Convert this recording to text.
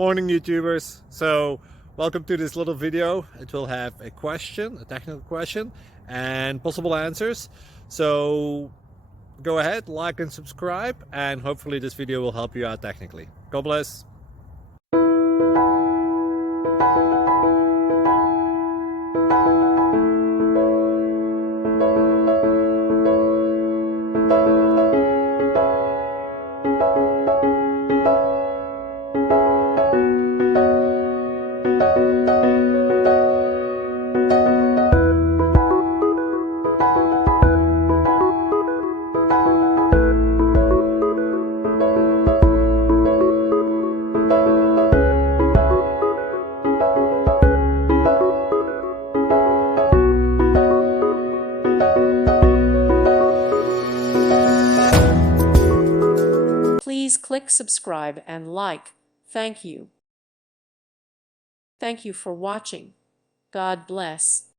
Morning YouTubers. So welcome to this little video. It will have a question, a technical question, and possible answers. So go ahead, like and subscribe, and hopefully this video will help you out technically. God bless. Please click subscribe and like. Thank you. Thank you for watching. God bless.